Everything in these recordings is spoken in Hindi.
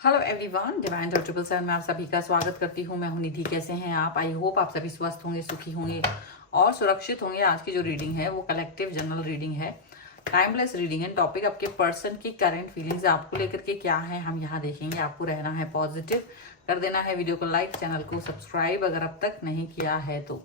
Hello everyone, divine triple seven में आप सभी का स्वागत करती हूँ। मैं हूँ निधि। कैसे हैं आप? आई होप आप सभी स्वस्थ होंगे, सुखी होंगे और सुरक्षित होंगे। आज की जो रीडिंग है वो कलेक्टिव जनरल रीडिंग है, टाइमलेस रीडिंग है। टॉपिक आपके पर्सन की करंट फीलिंग्स आपको लेकर के क्या है हम यहाँ देखेंगे। आपको रहना है पॉजिटिव, कर देना है वीडियो को लाइक, चैनल को सब्सक्राइब अगर अब तक नहीं किया है तो।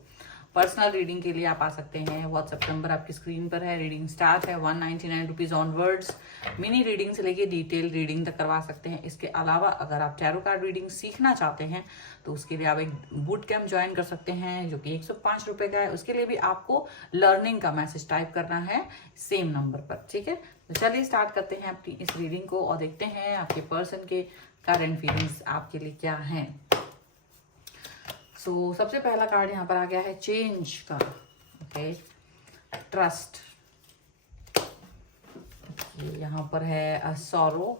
पर्सनल रीडिंग के लिए आप आ सकते हैं। व्हाट्सएप नंबर आपकी स्क्रीन पर है। रीडिंग स्टार्ट है 199 रुपीज ऑनवर्ड्स। मिनी रीडिंग से लेके डिटेल रीडिंग तक करवा सकते हैं। इसके अलावा अगर आप टैरो कार्ड रीडिंग सीखना चाहते हैं तो उसके लिए आप एक बूट कैंप ज्वाइन कर सकते हैं जो कि 105 रुपए का है। उसके लिए भी आपको लर्निंग का मैसेज टाइप करना है सेम नंबर पर, ठीक है। तो चलिए स्टार्ट करते हैं आपकी इस रीडिंग को और देखते हैं आपके पर्सन के करंट फीलिंग्स आपके लिए क्या हैं। सो सबसे पहला कार्ड यहाँ पर आ गया है चेंज का। Okay, trust. यहाँ पर है sorrow,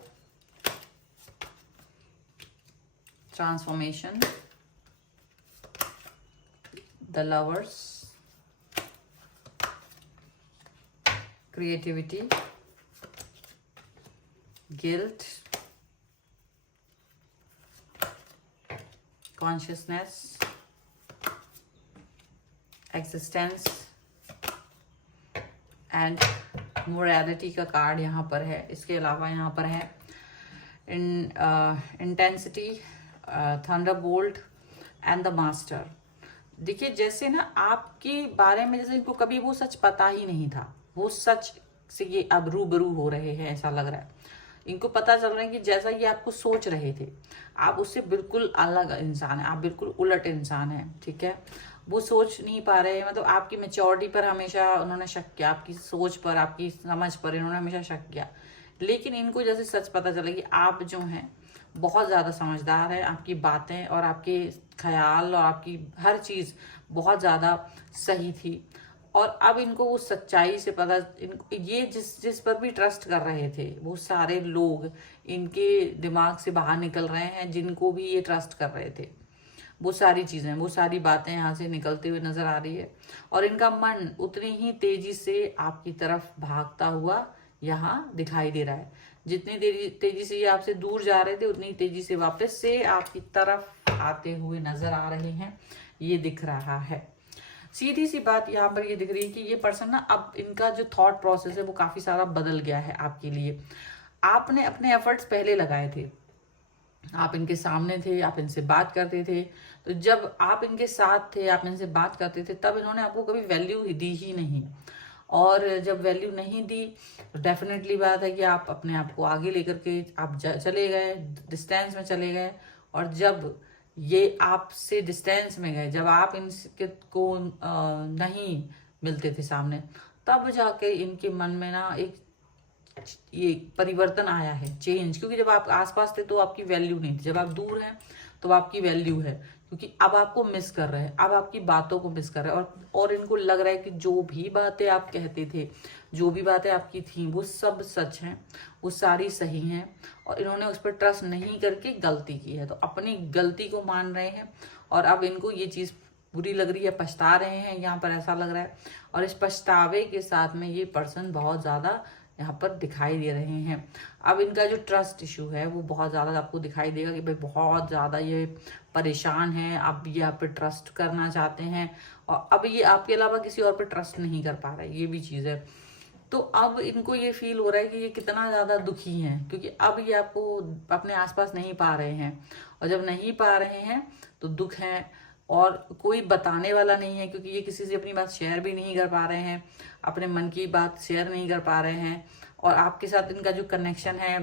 transformation, the lovers, creativity, guilt, consciousness, existence and morality का कार्ड यहाँ पर है। इसके अलावा यहाँ पर है intensity, Thunderbolt and the master. देखिए, जैसे ना आपके बारे में जैसे इनको कभी वो सच पता ही नहीं था, वो सच से ये अब रूबरू हो रहे हैं, ऐसा लग रहा है। इनको पता चल रहा है कि जैसा ये आपको सोच रहे थे, आप उससे बिल्कुल अलग इंसान है, आप बिल्कुल उलट इंसान है, ठीक है। वो सोच नहीं पा रहे, मतलब आपकी मेच्योरिटी पर हमेशा उन्होंने शक किया, आपकी सोच पर, आपकी समझ पर इन्होंने हमेशा शक किया। लेकिन इनको जैसे सच पता चला कि आप जो हैं बहुत ज़्यादा समझदार है, आपकी बातें और आपके ख्याल और आपकी हर चीज़ बहुत ज़्यादा सही थी। और अब इनको वो सच्चाई से पता, इनको ये जिस जिस पर भी ट्रस्ट कर रहे थे वो सारे लोग इनके दिमाग से बाहर निकल रहे हैं। जिनको भी ये ट्रस्ट कर रहे थे वो सारी चीज़ें, वो सारी बातें यहाँ से निकलते हुए नजर आ रही है। और इनका मन उतनी ही तेजी से आपकी तरफ भागता हुआ यहाँ दिखाई दे रहा है। जितनी तेजी से ये आपसे दूर जा रहे थे उतनी तेजी से वापस से आपकी तरफ आते हुए नजर आ रहे हैं, ये दिख रहा है। सीधी सी बात यहाँ पर ये दिख रही है कि ये पर्सन ना, अब इनका जो थॉट प्रोसेस है वो काफी सारा बदल गया है आपके लिए। आपने अपने एफर्ट्स पहले लगाए थे, आप इनके सामने थे, आप इनसे बात करते थे, तो जब आप इनके साथ थे, आप इनसे बात करते थे, तब इन्होंने आपको कभी वैल्यू दी ही नहीं। और जब वैल्यू नहीं दी तो डेफिनेटली बात है कि आप अपने आप को आगे लेकर के आप चले गए, डिस्टेंस में चले गए। और जब ये आपसे डिस्टेंस में गए, जब आप इनके को नहीं मिलते थे सामने, तब जाके इनके मन में ना एक ये परिवर्तन आया है, चेंज। क्योंकि जब आप आसपास थे तो आपकी वैल्यू नहीं थी, जब आप दूर हैं तो आपकी वैल्यू है। क्योंकि अब आपको मिस कर रहे हैं, अब आपकी बातों को मिस कर रहे हैं। और इनको लग रहा है कि जो भी बातें आप कहते थे, जो भी बातें आपकी थी, वो सब सच हैं, वो सारी सही हैं। और इन्होंने उस पर ट्रस्ट नहीं करके गलती की है, तो अपनी गलती को मान रहे हैं। और अब इनको ये चीज़ बुरी लग रही है, पछता रहे हैं, यहाँ पर ऐसा लग रहा है। और इस पछतावे के साथ में ये पर्सन बहुत ज़्यादा यहाँ पर दिखाई दे रहे हैं। अब इनका जो ट्रस्ट इशू है वो बहुत ज़्यादा आपको दिखाई देगा कि भाई बहुत ज़्यादा ये परेशान है। अब ये आप पे ट्रस्ट करना चाहते हैं और अब ये आपके अलावा किसी और पे ट्रस्ट नहीं कर पा रहा है, ये भी चीज़ है। तो अब इनको ये फील हो रहा है कि ये कितना ज़्यादा दुखी हैं, क्योंकि अब ये आपको अपने आसपास नहीं पा रहे हैं। और जब नहीं पा रहे हैं तो दुख है, और कोई बताने वाला नहीं है, क्योंकि ये किसी से अपनी बात शेयर भी नहीं कर पा रहे हैं, अपने मन की बात शेयर नहीं कर पा रहे हैं। और आपके साथ इनका जो कनेक्शन है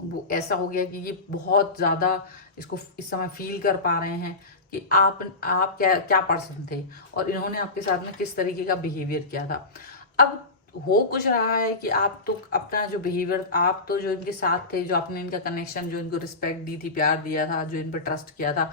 वो ऐसा हो गया कि ये बहुत ज़्यादा इसको इस समय फील कर पा रहे हैं कि आप क्या क्या पर्सन थे और इन्होंने आपके साथ में किस तरीके का बिहेवियर किया था। अब हो कुछ रहा है कि आप तो अपना जो बिहेवियर, आप तो जो इनके साथ थे, जो आपने इनका कनेक्शन, जो इनको रिस्पेक्ट दी थी, प्यार दिया था, जो इन पर ट्रस्ट किया था,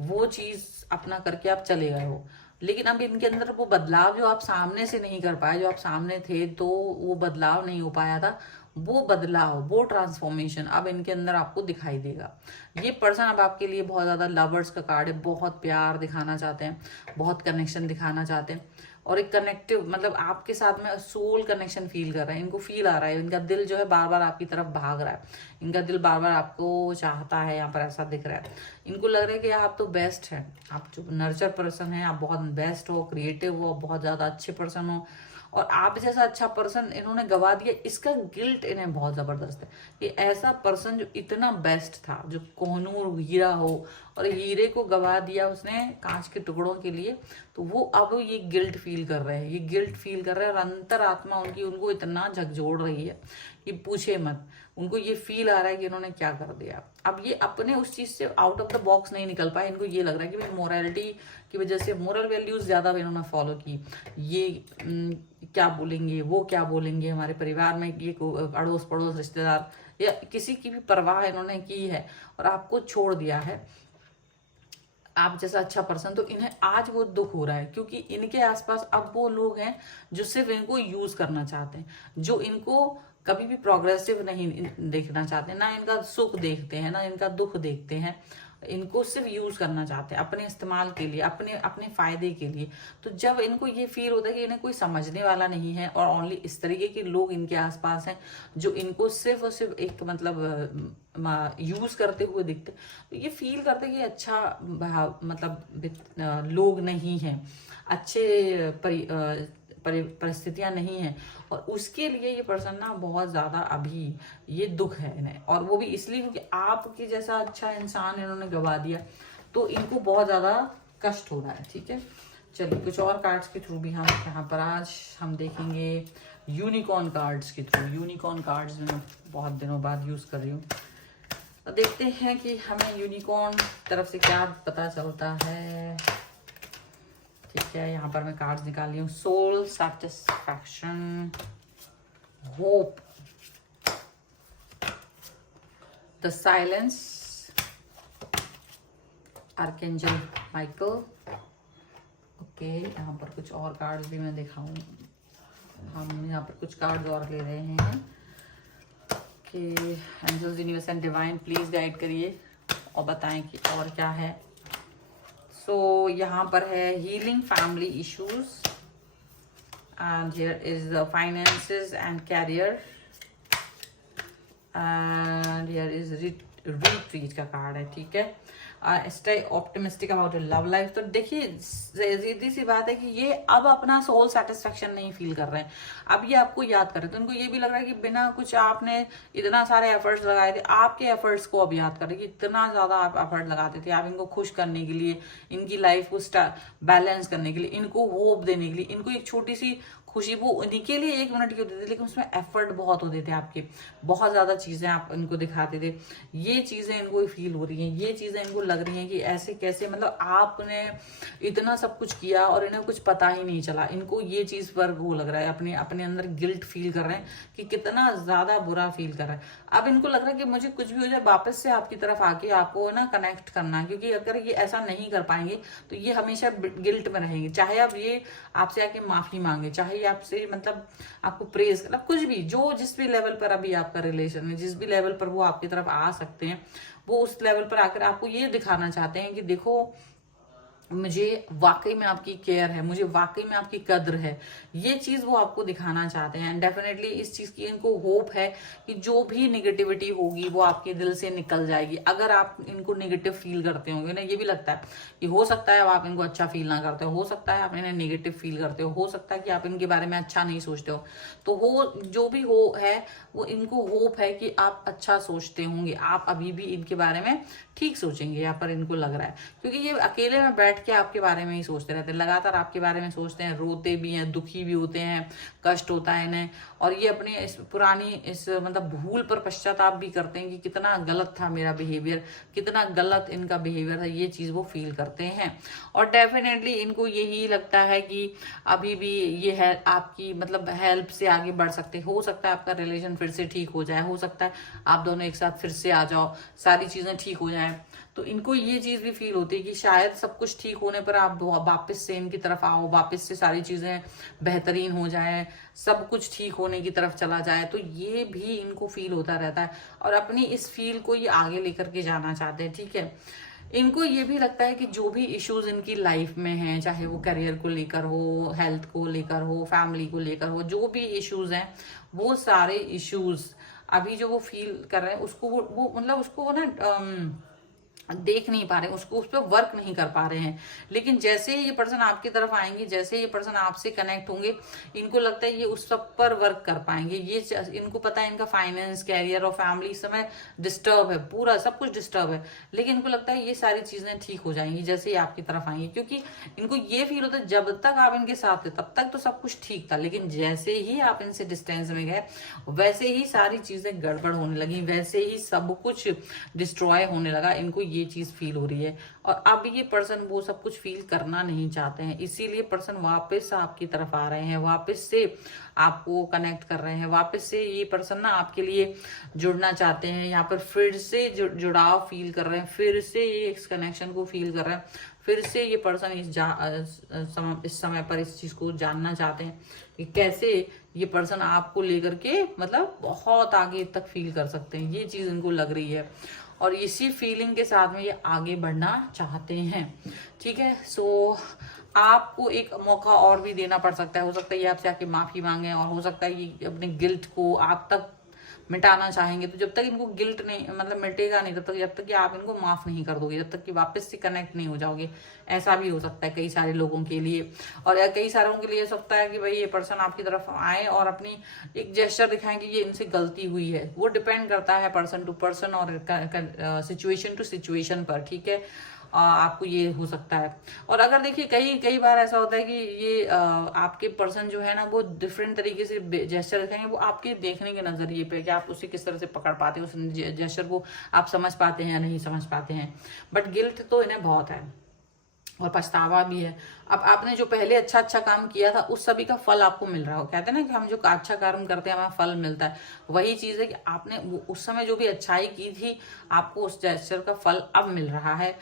वो चीज़ अपना करके आप चले गए हो। लेकिन अब इनके अंदर वो बदलाव जो आप सामने से नहीं कर पाए, जो आप सामने थे तो वो बदलाव नहीं हो पाया था, वो बदलाव, वो ट्रांसफॉर्मेशन अब इनके अंदर आपको दिखाई देगा। ये पर्सन अब आपके लिए बहुत ज़्यादा लवर्स का कार्ड है, बहुत प्यार दिखाना चाहते हैं, बहुत कनेक्शन दिखाना चाहते हैं। और एक कनेक्टिव, मतलब आपके साथ में सोल कनेक्शन फील कर रहे हैं, इनको फील आ रहा है, इनका दिल जो है बार बार आपकी तरफ भाग रहा है, इनका दिल बार बार आपको चाहता है, यहाँ पर ऐसा दिख रहा है। इनको लग रहा है कि आप तो बेस्ट हैं, आप जो नर्चर पर्सन हैं, आप बहुत बेस्ट हो, क्रिएटिव हो, बहुत ज़्यादा अच्छे पर्सन हो, और आप जैसा अच्छा पर्सन इन्होंने गवा दिया, इसका गिल्ट इन्हें बहुत ज़बरदस्त है कि ऐसा पर्सन जो इतना बेस्ट था, जो कोहनूर हीरा हो, और हीरे को गवा दिया उसने कांच के टुकड़ों के लिए, तो वो अब ये गिल्ट फील कर रहे हैं, ये गिल्ट फील कर रहे हैं, और अंतरात्मा उनकी उनको इतना झकझोड़ रही है कि पूछे मत। उनको ये फील आ रहा है कि इन्होंने क्या कर दिया। अब ये अपने उस चीज़ से आउट ऑफ द बॉक्स नहीं निकल पाए, इनको ये लग रहा है कि भाई मोरालिटी की वजह से, मोरल वैल्यूज़ ज़्यादा इन्होंने फॉलो की, ये क्या बोलेंगे, वो क्या बोलेंगे, हमारे परिवार में ये अड़ोस पड़ोस रिश्तेदार या किसी की भी परवाह इन्होंने की है और आपको छोड़ दिया है, आप जैसा अच्छा पर्सन। तो इन्हें आज वो दुख हो रहा है क्योंकि इनके आसपास अब वो लोग हैं जो सिर्फ इनको यूज करना चाहते हैं, जो इनको कभी भी प्रोग्रेसिव नहीं देखना चाहते, ना इनका सुख देखते हैं, ना इनका दुख देखते हैं, इनको सिर्फ यूज करना चाहते हैं अपने इस्तेमाल के लिए, अपने अपने फायदे के लिए। तो जब इनको ये फील होता है कि इन्हें कोई समझने वाला नहीं है और ओनली इस तरीके के लोग इनके आसपास हैं जो इनको सिर्फ और सिर्फ एक मतलब यूज करते हुए दिखते, तो ये फील करते कि अच्छा मतलब लोग नहीं हैं, अच्छे परिस्थितियां नहीं हैं, और उसके लिए ये पर्सन ना बहुत ज़्यादा अभी ये दुख है इन्हें, और वो भी इसलिए क्योंकि आपके जैसा अच्छा इंसान इन्होंने गवा दिया, तो इनको बहुत ज़्यादा कष्ट हो रहा है। ठीक है, चलिए कुछ और कार्ड्स के थ्रू भी हम यहाँ पर आज हम देखेंगे यूनिकॉर्न कार्ड्स के थ्रू। यूनिकॉर्न कार्ड्स मैं बहुत दिनों बाद यूज़ कर रही हूँ, तो देखते हैं कि हमें यूनिकॉर्न तरफ से क्या पता चलता है। ठीक है, यहाँ पर मैं कार्ड्स निकाल ली हूँ। Soul satisfaction, hope, the silence, archangel Michael. Okay, यहाँ पर कुछ और कार्ड्स भी मैं दिखाऊं, हम यहाँ पर कुछ कार्ड्स और ले रहे हैं कि angels, universe and divine please guide करिए और बताएं कि और क्या है। सो यहाँ पर है healing family issues, and here is the finances and career, and here is retreat का कार्ड है। ठीक है, stay optimistic about love life. तो देखिए सीधी सी बात है कि ये अब अपना सोल सेटिस्फेक्शन नहीं फील कर रहे हैं, अब ये आपको याद कर रहे हैं, तो उनको ये भी लग रहा है कि बिना कुछ आपने इतना सारे एफर्ट्स लगाए थे, आपके एफर्ट्स को अब याद कर रहे हैं कि इतना ज़्यादा आप एफर्ट लगाते थे, आप इनको खुश करने के लिए, इनकी लाइफ को बैलेंस करने के लिए, इनको होप देने के लिए, इनको एक छोटी सी खुशी, वो उन्हीं के लिए 1 मिनट की होती थी, लेकिन उसमें एफर्ट बहुत होते थे आपके, बहुत ज़्यादा चीज़ें आप इनको दिखाते थे। ये चीज़ें इनको फील हो रही हैं, ये चीज़ें इनको लग रही हैं कि ऐसे कैसे, मतलब आपने इतना सब कुछ किया और इन्हें कुछ पता ही नहीं चला। इनको ये चीज़ पर वो लग रहा है, अपने अपने अंदर गिल्ट फील कर रहे हैं कि कितना ज़्यादा बुरा फील कर रहा है। अब इनको लग रहा है कि मुझे कुछ भी हो जाए वापस से आपकी तरफ आके आपको ना कनेक्ट करना है, क्योंकि अगर ये ऐसा नहीं कर पाएंगे तो ये हमेशा गिल्ट में रहेंगे, चाहे अब ये आपसे आके माफ़ी मांगे, चाहे आपसे मतलब आपको प्रेज, मतलब कुछ भी, जो जिस भी लेवल पर अभी आपका रिलेशन है, जिस भी लेवल पर वो आपकी तरफ आ सकते हैं, वो उस लेवल पर आकर आपको ये दिखाना चाहते हैं कि देखो मुझे वाकई में आपकी केयर है, मुझे वाकई में आपकी कद्र है, ये चीज़ वो आपको दिखाना चाहते हैं। डेफिनेटली इस चीज़ की इनको होप है कि जो भी निगेटिविटी होगी वो आपके दिल से निकल जाएगी। अगर आप इनको निगेटिव फील करते होंगे ना, ये भी लगता है कि हो सकता है आप इनको अच्छा फील ना करते हो सकता है आप इन्हें निगेटिव फील करते हो सकता है कि आप इनके बारे में अच्छा नहीं सोचते हो, तो हो जो भी हो है, वो इनको होप है कि आप अच्छा सोचते होंगे, आप अभी भी इनके बारे में ठीक सोचेंगे, यहाँ पर इनको लग रहा है, क्योंकि ये अकेले में बैठ के आपके बारे में ही सोचते रहते हैं, लगातार आपके बारे में सोचते हैं, रोते भी हैं, दुखी भी होते हैं, कष्ट होता है इन्हें, और ये अपनी इस पुरानी इस मतलब भूल पर पश्चाताप भी करते हैं कि कितना गलत था मेरा बिहेवियर, कितना गलत इनका बिहेवियर था, ये चीज़ वो फील करते हैं। और डेफिनेटली इनको यही लगता है कि अभी भी ये है आपकी मतलब हेल्प से आगे बढ़ सकते, हो सकता है आपका रिलेशन फिर से ठीक हो जाए, हो सकता है आप दोनों एक साथ फिर से आ जाओ, सारी चीज़ें ठीक हो जाए। तो इनको ये चीज़ भी फील होती है कि शायद सब कुछ ठीक होने पर आप वापस से इनकी तरफ आओ, वापस से सारी चीज़ें बेहतरीन हो जाए, सब कुछ ठीक होने की तरफ चला जाए, तो ये भी इनको फील होता रहता है और अपनी इस फील को ये आगे लेकर के जाना चाहते हैं। ठीक है, इनको ये भी लगता है कि जो भी इश्यूज इनकी लाइफ में हैं, चाहे वो करियर को लेकर हो, हेल्थ को लेकर हो, फैमिली को लेकर हो, जो भी इश्यूज हैं वो सारे इश्यूज अभी जो वो फील कर रहे हैं उसको वो मतलब उसको ना देख नहीं पा रहे हैं, उसको उस पर वर्क नहीं कर पा रहे हैं। लेकिन जैसे ही ये पर्सन आपकी तरफ आएंगे, जैसे ये पर्सन आपसे कनेक्ट होंगे, इनको लगता है ये उस सब पर वर्क कर पाएंगे। ये इनको पता है इनका फाइनेंस, कैरियर और फैमिली इस समय डिस्टर्ब है, पूरा सब कुछ डिस्टर्ब है, लेकिन इनको लगता है ये सारी चीजें ठीक हो जाएंगी जैसे ही आपकी तरफ आएंगे। क्योंकि इनको ये फील होता है जब तक आप इनके साथ थे तब तक तो सब कुछ ठीक था, लेकिन जैसे ही आप इनसे डिस्टेंस में गए वैसे ही सारी चीजें गड़बड़ होने लगी, वैसे ही सब कुछ डिस्ट्रॉय होने लगा। इनको ये चीज फील हो रही है और अब ये पर्सन वो सब कुछ फील करना नहीं चाहते हैं, इसीलिए पर्सन वापस आपकी तरफ आ रहे हैं, वापस से आपको कनेक्ट कर रहे हैं, वापस से ये पर्सन ना आपके लिए जुड़ना चाहते हैं, यहाँ पर फिर से जुड़ाव फील कर रहे हैं, फिर से ये इस कनेक्शन को फील कर रहे हैं, फिर से ये पर्सन इस समय पर इस चीज को जानना चाहते हैं कि कैसे ये पर्सन आपको लेकर के मतलब बहुत आगे तक फील कर सकते हैं। ये चीज इनको लग रही है और इसी फीलिंग के साथ में ये आगे बढ़ना चाहते हैं। ठीक है, सो आपको एक मौका और भी देना पड़ सकता है। हो सकता है ये आपसे आके माफी मांगे और हो सकता है ये अपने गिल्ट को आप तक मिटाना चाहेंगे। तो जब तक इनको गिल्ट नहीं मतलब मिटेगा नहीं, तब तक जब तक कि आप इनको माफ नहीं कर दोगे, जब तक कि वापस से कनेक्ट नहीं हो जाओगे। ऐसा भी हो सकता है कई सारे लोगों के लिए। और कई सारों के लिए हो सकता है कि भाई ये पर्सन आपकी तरफ आए और अपनी एक जेस्चर दिखाएं कि ये इनसे गलती हुई है। वो डिपेंड करता है पर्सन टू पर्सन और सिचुएशन टू सिचुएशन पर। ठीक है, आपको ये हो सकता है। और अगर देखिए कई बार ऐसा होता है कि ये आपके पर्सन जो है ना वो डिफरेंट तरीके से जेस्चर दिखाएंगे, वो आपके देखने के नजरिए पे कि आप उसे किस तरह से पकड़ पाते हैं, उस जेस्चर को आप समझ पाते हैं या नहीं समझ पाते हैं। बट गिल्ट तो इन्हें बहुत है और पछतावा भी है। अब आपने जो पहले अच्छा काम किया था उस सभी का फल आपको मिल रहा हो। कहते हैं ना कि हम जो अच्छा कर्म करते हैं हमें फल मिलता है, वही चीज है कि आपने उस समय जो भी अच्छाई की थी आपको उस जेस्चर का फल अब मिल रहा है।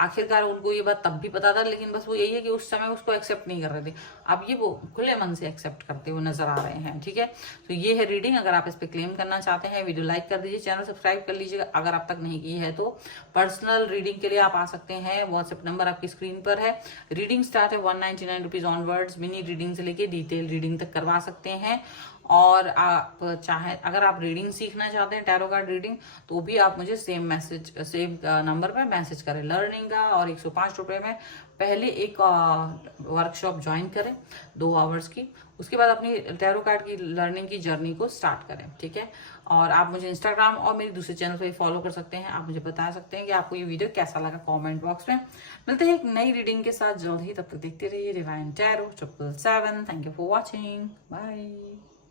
आखिरकार उनको ये बात तब भी पता था, लेकिन बस वो यही है कि उस समय उसको एक्सेप्ट नहीं कर रहे थे। अब ये वो खुले मन से एक्सेप्ट करते हुए नजर आ रहे हैं। ठीक है, तो ये है रीडिंग। अगर आप इस पे क्लेम करना चाहते हैं वीडियो लाइक कर दीजिए, चैनल सब्सक्राइब कर लीजिएगा अगर आप तक नहीं की है तो। पर्सनल रीडिंग के लिए आप आ सकते हैं, व्हाट्सएप नंबर आपकी स्क्रीन पर है। रीडिंग स्टार्ट है 199 रुपीज ऑनवर्ड्स। मिनी रीडिंग से लेके डिटेल रीडिंग तक करवा सकते हैं। और आप चाहे अगर आप रीडिंग सीखना चाहते हैं टैरो कार्ड रीडिंग, तो भी आप मुझे सेम नंबर पर मैसेज करें। लर्निंग का और 105 रुपए में पहले एक वर्कशॉप ज्वाइन करें 2 आवर्स की, उसके बाद अपनी टैरो कार्ड की लर्निंग की जर्नी को स्टार्ट करें। ठीक है, और आप मुझे इंस्टाग्राम और मेरे दूसरे चैनल पर फॉलो कर सकते हैं। आप मुझे बता सकते हैं कि आपको ये वीडियो कैसा लगा कमेंट बॉक्स में। मिलते हैं एक नई रीडिंग के साथ जल्द ही, तब तक देखते रहिए divine tarot 777। Thank you for watching, bye.